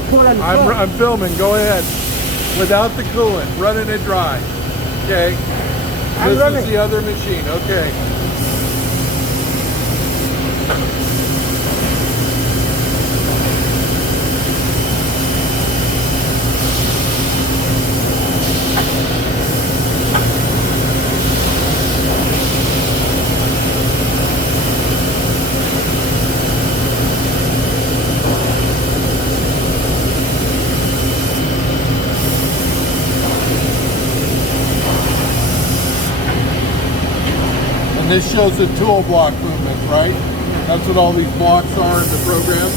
coolant. I'm filming. Go ahead. Without the coolant, running it dry. Okay. This is the other machine. Okay. This shows the tool block movements, right? That's what all these blocks are in the program.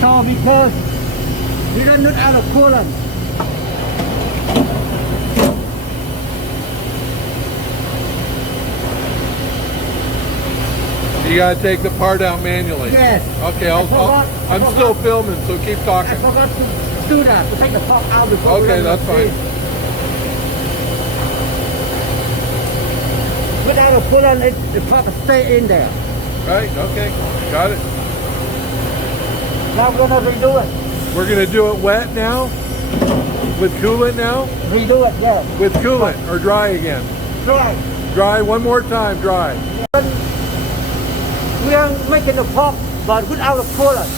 So because we don't need out of coolant. You gotta take the part out manually. Yes. Okay, I'm still filming, so keep talking. I forgot to do that, to take the part out before. Okay, that's fine. Without a coolant, the part will stay in there. Right, okay, got it. Now we're gonna redo it. We're gonna do it wet now? With coolant now? Redo it, yeah. With coolant, or dry again? Dry. Dry, one more time, dry. We are making the pop, but without a coolant.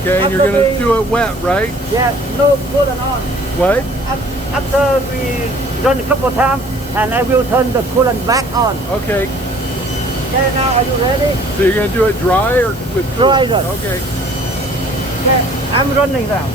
Okay, and you're gonna do it wet, right? Yeah, no coolant on. What? After we run a couple of times, and I will turn the coolant back on. Okay. Okay, now are you ready? So you're gonna do it dry or with coolant? Dry. Okay. Okay, I'm running now.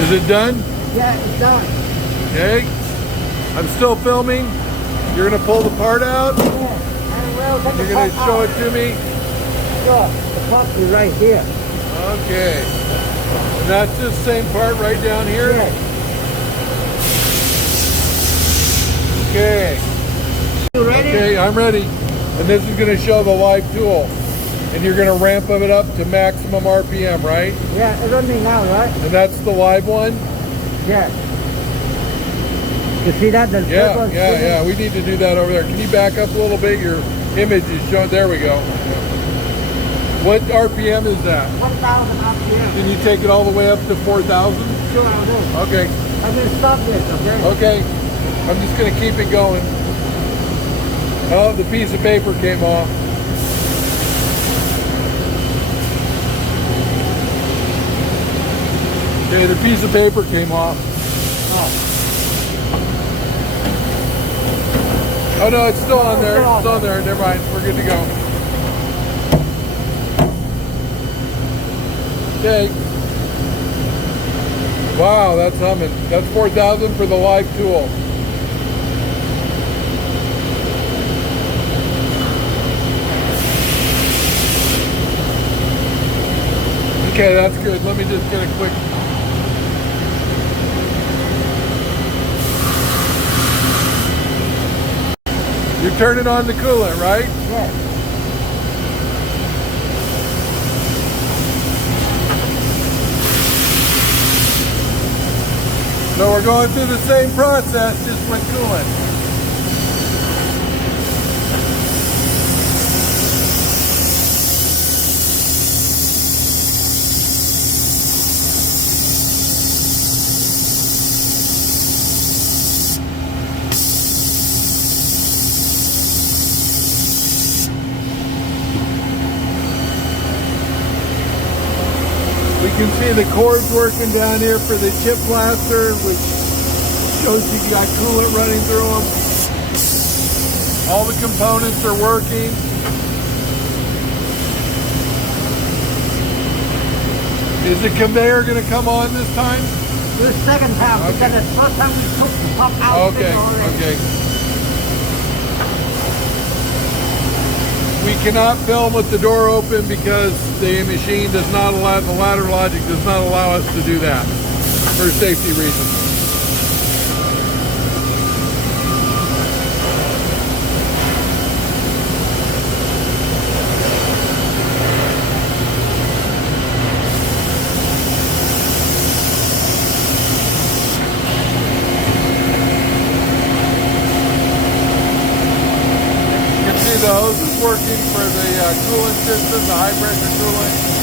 Is it done? Yeah, it's done. Okay. I'm still filming. You're gonna pull the part out. Yeah, and we'll take You're gonna show it to me. Sure, the part is right here. Okay. And that's the same part right down here? Yeah. Okay. You ready? Okay, I'm ready. And this is gonna show the live tool. And you're gonna ramp it up to maximum RPM, right? Yeah, it's running now, right? And that's the live one? Yeah. You see that? The Yeah. We need to do that over there. Can you back up a little bit? Your image is showing. There we go. What RPM is that? 1,000 RPM. Can you take it all the way up to 4,000? Sure, I'll do. Okay. I will stop this, okay? Okay. I'm just gonna keep it going. Oh, the piece of paper came off. Okay, the piece of paper came off. Oh no, it's still on there. It's still on there. Never mind. We're good to go. Okay. Wow, that's humming. That's 4,000 for the live tool. Okay, that's good. Let me just get a quick. You're turning on the coolant, right? Yeah. So we're going through the same process, just with coolant. can see the cords working down here for the chip blaster, which shows you got coolant running through them. All the components are working. Is the conveyor going to come on this time? The second time, Okay. because the first time we took the top out. Okay, okay. We cannot film with the door open because the machine does not allow, the ladder logic does not allow us to do that for safety reasons. The hose is working for the coolant system, the high pressure coolant.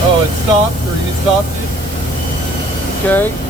Oh, it stopped, or you stopped it? Okay.